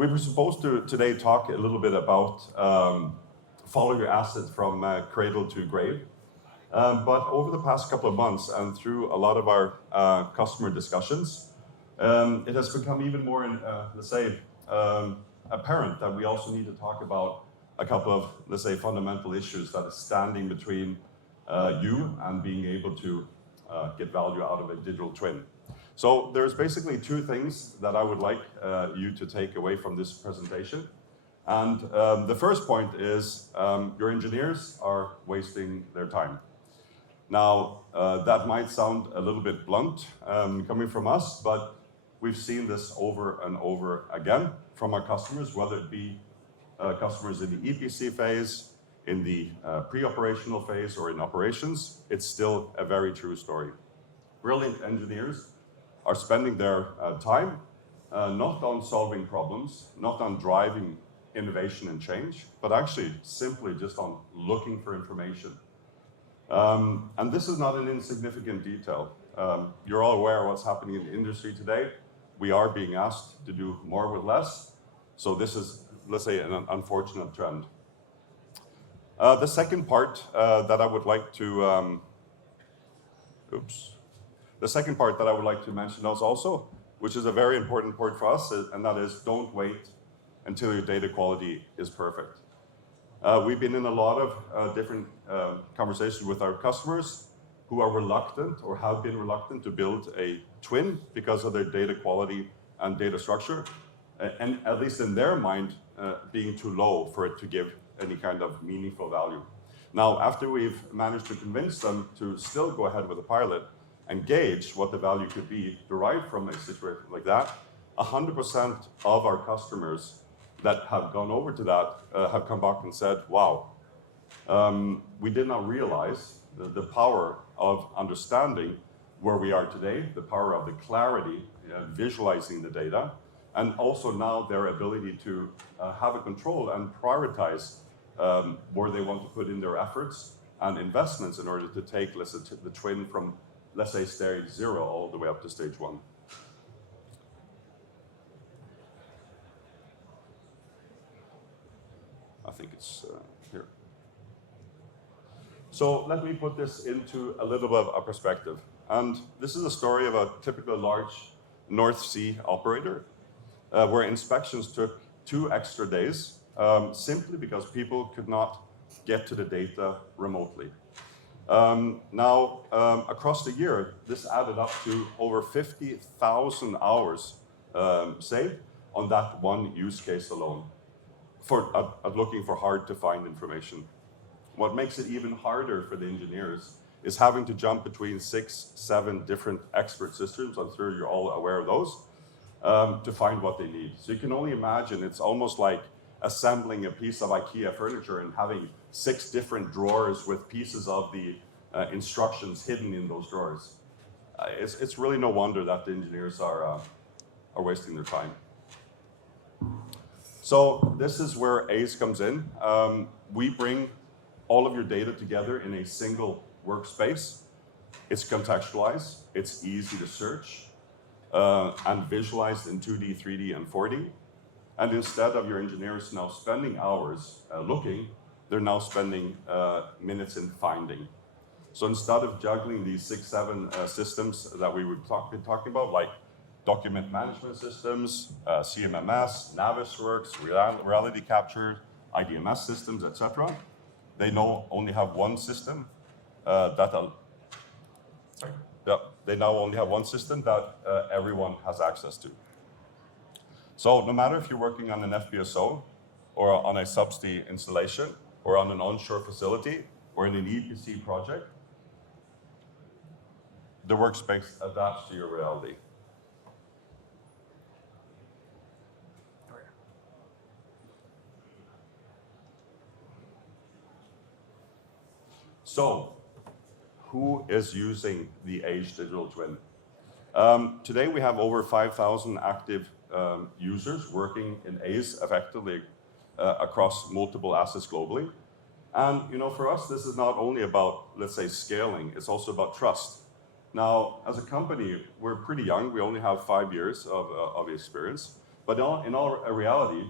We were supposed to today talk a little bit about follow your assets from cradle to grave. But over the past couple of months and through a lot of our customer discussions, it has become even more, let's say, apparent that we also need to talk about a couple of, let's say, fundamental issues that are standing between you and being able to get value out of a digital twin. So there's basically two things that I would like you to take away from this presentation. And the first point is your engineers are wasting their time. Now, that might sound a little bit blunt coming from us, but we've seen this over and over again from our customers, whether it be customers in the EPC phase, in the pre-operational phase, or in operations. It's still a very true story. Brilliant engineers are spending their time not on solving problems, not on driving innovation and change, but actually simply just on looking for information. And this is not an insignificant detail. You're all aware of what's happening in the industry today. We are being asked to do more with less. So this is, let's say, an unfortunate trend. The second part that I would like to, the second part that I would like to mention is also, which is a very important point for us, and that is don't wait until your data quality is perfect. We've been in a lot of different conversations with our customers who are reluctant or have been reluctant to build a twin because of their data quality and data structure, and at least in their mind, being too low for it to give any kind of meaningful value. Now, after we've managed to convince them to still go ahead with a pilot and gauge what the value could be derived from a situation like that, 100% of our customers that have gone over to that have come back and said, wow, we did not realize the power of understanding where we are today, the power of the clarity, visualizing the data, and also now their ability to have a control and prioritize where they want to put in their efforts and investments in order to take, let's say, the twin from, let's say, stage 0 all the way up to stage 1. I think it's here. So let me put this into a little bit of a perspective. And this is a story of a typical large North Sea operator where inspections took 2 extra days simply because people could not get to the data remotely. Now, across the year, this added up to over 50,000 hours saved on that one use case alone for looking for hard to find information. What makes it even harder for the engineers is having to jump between 6, 7 different expert systems, I'm sure you're all aware of those, to find what they need. So you can only imagine, it's almost like assembling a piece of IKEA furniture and having 6 different drawers with pieces of the instructions hidden in those drawers. It's really no wonder that the engineers are wasting their time. So this is where Aize comes in. We bring all of your data together in a single workspace. It's contextualized, it's easy to search, and visualized in 2D, 3D, and 4D. And instead of your engineers now spending hours looking, they're now spending minutes in finding. So instead of juggling these 6, 7 systems that we would be talking about, like document management systems, CMMS, Navisworks, reality capture, IDMS systems, etc., they now only have one system they now only have one system that everyone has access to. So no matter if you're working on an FPSO or on a subsea installation or on an onshore facility or in an EPC project, the workspace adapts to your reality. So, who is using the Aize digital twin? Today we have over 5,000 active users working in Aize effectively across multiple assets globally. And for us, this is not only about, let's say, scaling, it's also about trust. Now, as a company, we're pretty young. We only have 5 years of experience. But in all reality,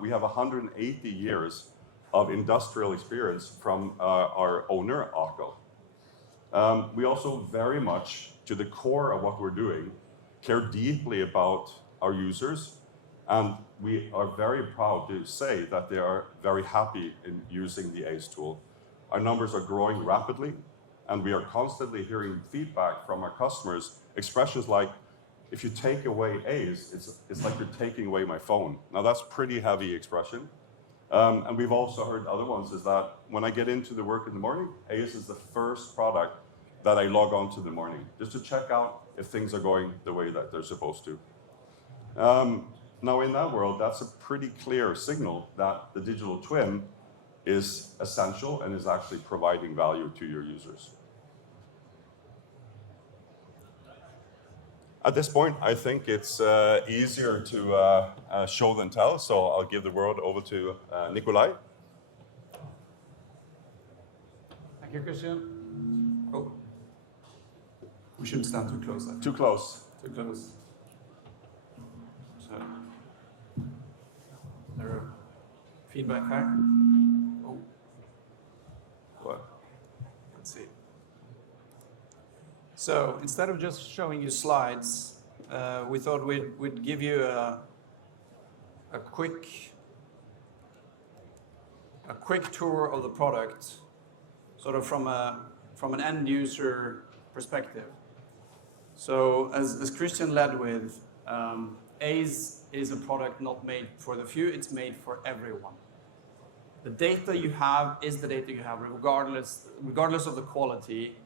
we have 180 years of industrial experience from our owner, Aker. We also very much, to the core of what we're doing, care deeply about our users, and we are very proud to say that they are very happy in using the Aize tool. Our numbers are growing rapidly, and we are constantly hearing feedback from our customers, expressions like, if you take away Aize, it's like you're taking away my phone. Now that's pretty heavy expression. And we've also heard other ones is that when I get into the work in the morning, Aize is the first product that I log on to in the morning, just to check out if things are going the way that they're supposed to. Now in that world, that's a pretty clear signal that the digital twin is essential and is actually providing value to your users. At this point, I think it's easier to show than tell, so I'll give the word over to Nicolay. Thank you, Kristian. Oh, we shouldn't stand too close. Too close. Too close. So, there are feedback here. Oh, What? let's see. So instead of just showing you slides, we thought we'd give you a quick tour of the product, sort of from an end user perspective. So as Kristian led with, Aize is a product not made for the few; it's made for everyone. The data you have is the data you have, regardless of the quality.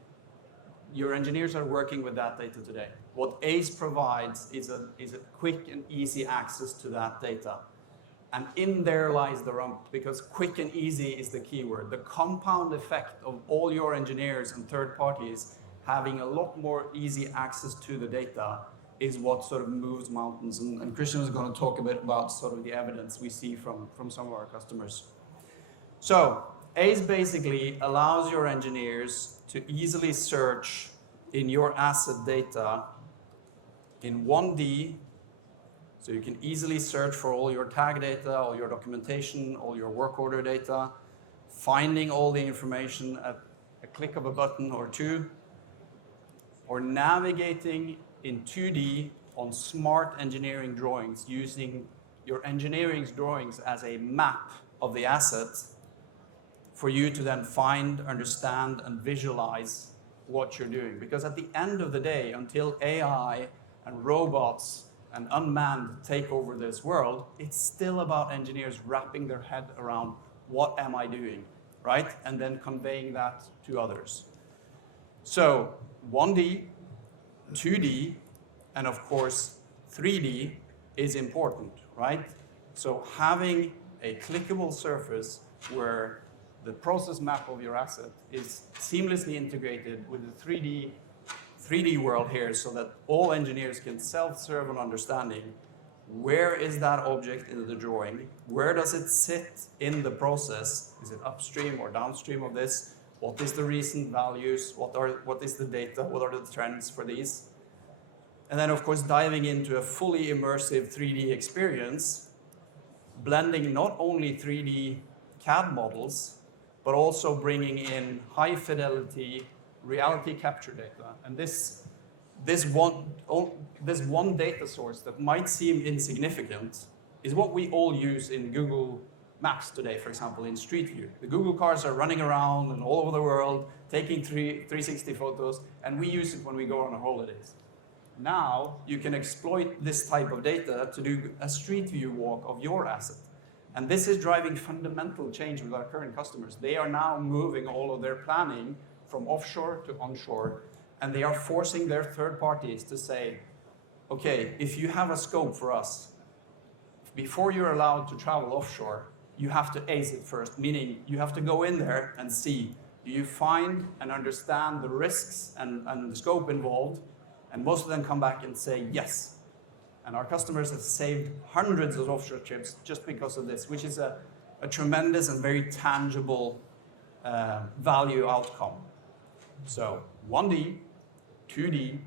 Your engineers are working with that data today. What Aize provides is a quick and easy access to that data. And in there lies the rump, because quick and easy is the key word. The compound effect of all your engineers and third parties having a lot more easy access to the data is what sort of moves mountains. And Kristian is going to talk a bit about sort of the evidence we see from some of our customers. So Aize basically allows your engineers to easily search in your asset data in 1D, so you can easily search for all your tag data, all your documentation, all your work order data, finding all the information at a click of a button or two, or navigating in 2D on smart engineering drawings, using your engineering drawings as a map of the asset for you to then find, understand, and visualize what you're doing. Because at the end of the day, until AI and robots and unmanned take over this world, it's still about engineers wrapping their head around what am I doing, right? And then conveying that to others. So 1D, 2D, and of course 3D is important, right? So having a clickable surface where the process map of your asset is seamlessly integrated with the 3D world here, so that all engineers can self-serve on understanding where is that object in the drawing, where does it sit in the process, is it upstream or downstream of this, what is the recent values, what is the data, what are the trends for these, and then of course diving into a fully immersive 3D experience, blending not only 3D CAD models, but also bringing in high fidelity reality capture data. And this one data source that might seem insignificant is what we all use in Google Maps today, for example, in Street View. The Google cars are running around and all over the world, taking 360 photos, and we use it when we go on our holidays. Now, you can exploit this type of data to do a Street View walk of your asset. And this is driving fundamental change with our current customers. They are now moving all of their planning from offshore to onshore, and they are forcing their third parties to say, okay, if you have a scope for us, before you're allowed to travel offshore, you have to Aize it first, meaning you have to go in there and see, do you find and understand the risks and the scope involved? And most of them come back and say yes. And our customers have saved hundreds of offshore trips just because of this, which is a tremendous and very tangible value outcome. So 1D, 2D,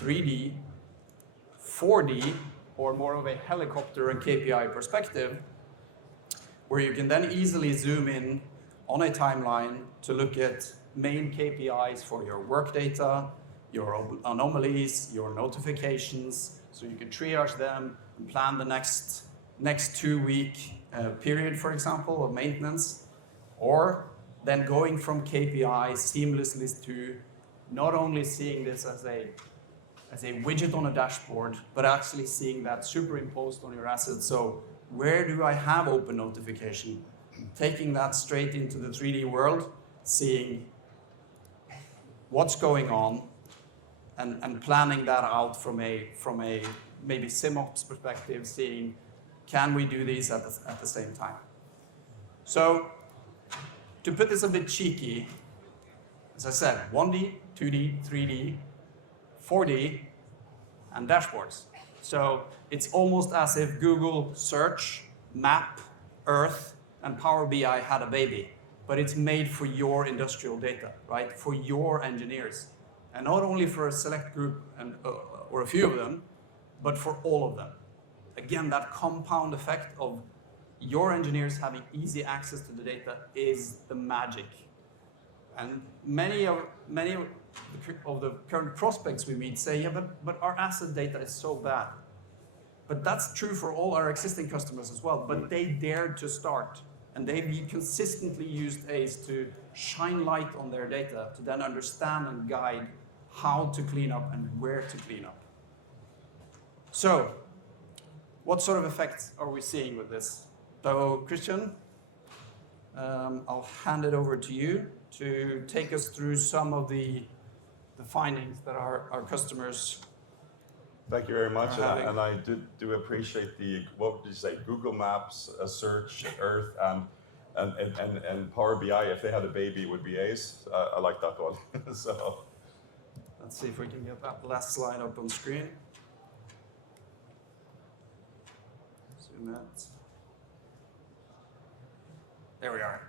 3D, 4D, or more of a helicopter and KPI perspective, where you can then easily zoom in on a timeline to look at main KPIs for your work data, your anomalies, your notifications, so you can triage them and plan the next 2-week period, for example, of maintenance, or then going from KPIs seamlessly to not only seeing this as a widget on a dashboard, but actually seeing that superimposed on your assets. So where do I have open notification? Taking that straight into the 3D world, seeing what's going on, and planning that out from a maybe SimOps perspective, seeing can we do these at the same time. So to put this a bit cheeky, as I said, 1D, 2D, 3D, 4D, and dashboards. So it's almost as if Google Search, Map, Earth, and Power BI had a baby, but it's made for your industrial data, right? For your engineers. And not only for a select group or a few of them, but for all of them. Again, that compound effect of your engineers having easy access to the data is the magic. And many of the current prospects we meet say, yeah, but our asset data is so bad. But that's true for all our existing customers as well. But they dared to start, and they've consistently used Aize to shine light on their data to then understand and guide how to clean up and where to clean up. So, what sort of effects are we seeing with this? So, Kristian, I'll hand it over to you to take us through some of the findings that our customers. Thank you very much, and I do appreciate the, what did you say, Google Maps, Search, Earth, and Power BI. If they had a baby, it would be Aize. I like that one. So let's see if we can get that last slide up on screen. Zoom out. There we are.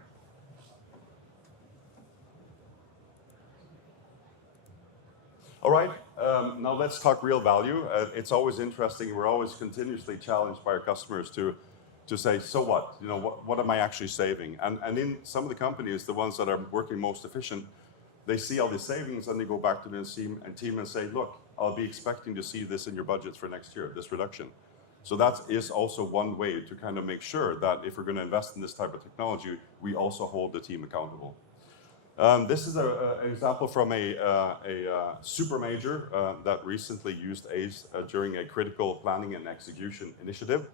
All right, now let's talk real value. It's always interesting. We're always continuously challenged by our customers to say, so what? You know, what am I actually saving? And in some of the companies, the ones that are working most efficient, they see all the savings and they go back to the team and say, look, I'll be expecting to see this in your budgets for next year, this reduction. So that is also one way to kind of make sure that if we're going to invest in this type of technology, we also hold the team accountable. This is an example from a super major that recently used Aize during a critical planning and execution initiative.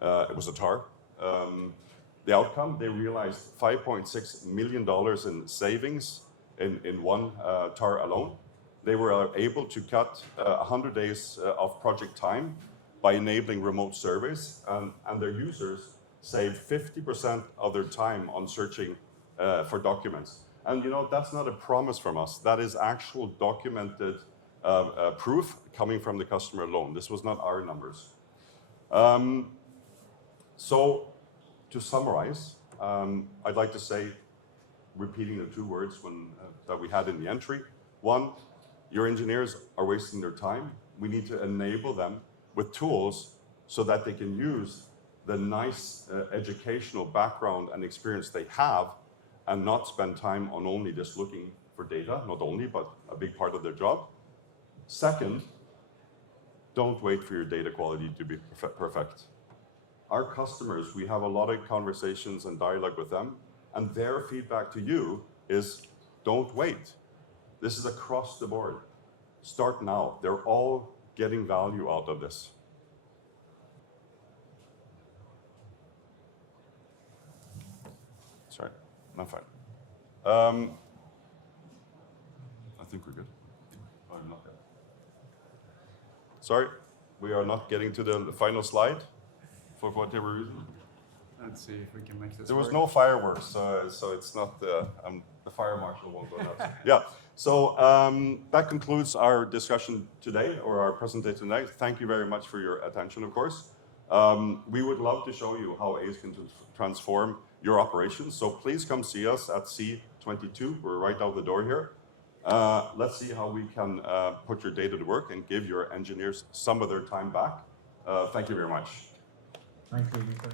It was a TAR. The outcome, they realized $5.6 million in savings in one TAR alone. They were able to cut 100 days of project time by enabling remote surveys, and their users saved 50% of their time on searching for documents. And you know, that's not a promise from us. That is actual documented proof coming from the customer alone. This was not our numbers. So to summarize, I'd like to say, repeating the two words that we had in the entry. One, your engineers are wasting their time. We need to enable them with tools so that they can use the nice educational background and experience they have and not spend time on only just looking for data, not only, but a big part of their job. Second, don't wait for your data quality to be perfect. Our customers, we have a lot of conversations and dialogue with them, and their feedback to you is, don't wait. This is across the board. Start now. They're all getting value out of this. Sorry. I'm fine. I think we're good. Oh, I'm not. Sorry, we are not getting to the final slide for whatever reason. Let's see if we can make this There was work. no fireworks, so it's not the fire marshal won't go nuts. Yeah. So that concludes our discussion today, or our presentation today. Thank you very much for your attention, of course. We would love to show you how Aize can transform your operations. So please come see us at C22. We're right out the door here. Let's see how we can put your data to work and give your engineers some of their time back Thank you very much. Thank you, Nicolay.